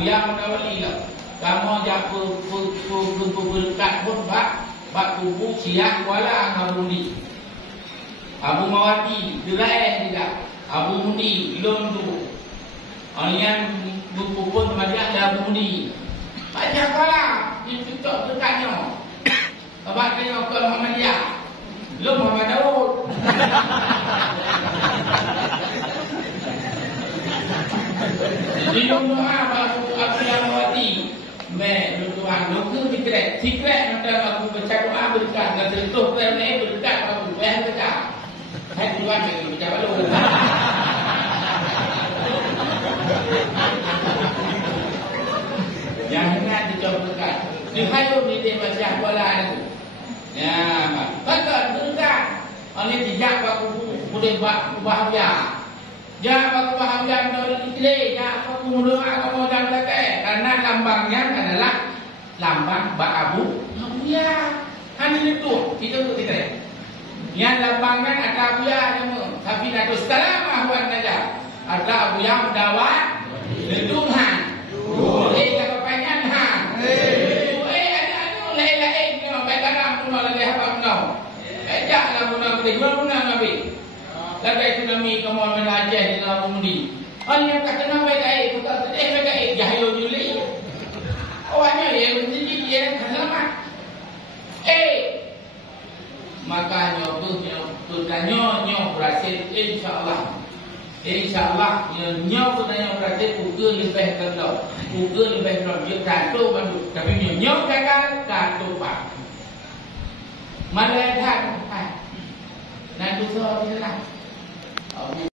biar mendawali lah. Kamu ajak berdekat pun bak kubu siap kuala Abu Mundi. Abu Mawati, Gerai juga. Abu Mundi, Londo. Yang berpupun majak Abu Mundi. Banyak kuala, dia tutup dekatnya. Abang tengok ke Muhammadiyah. Lu Muhammad Daud. Di doa aku yang mati. Tuhan, lu secret macam aku baca doa berdekat dan sentuh kerana berdekat aku bayar dekat. Hai Tuhan yang baca balu. Yang ingat dicoba berdekat. Di kayu ni dia baca kuala tu. Ya, kakak berdekat. Oleh dijak aku boleh bahagia. Jangan aku bahagia dengan ikhlas, jangan aku mendoa kamu dan mereka. Karena lambangnya adalah lambang Abu Muawiyah. Hanya itu kita. Yang lambangnya ada Abu Muawiyah, tapi Nabi Sallam ahwan saja. Ada Abu Muawiyah dawat Tuhan. Kita kepengen ada lain-lain yang baiklah pun lagi apa kau. Janganlah guna kedua Nabi. Lagai tsunami kamu menajah di dalam Mundi. Orang yang tak kenal baik-baik, bukan baik-baik, jahil juli. Awaknya yang menjadi dia selamat. Makanya bertanya berhasil insya-Allah. InsyaAllah nyo bertanya berhasil ukur lebih kendor. Ukur lebih kendor. Dia kata bantu. Tapi nyo gagal, kata pak. Malaikat. Nanti soal dia lah.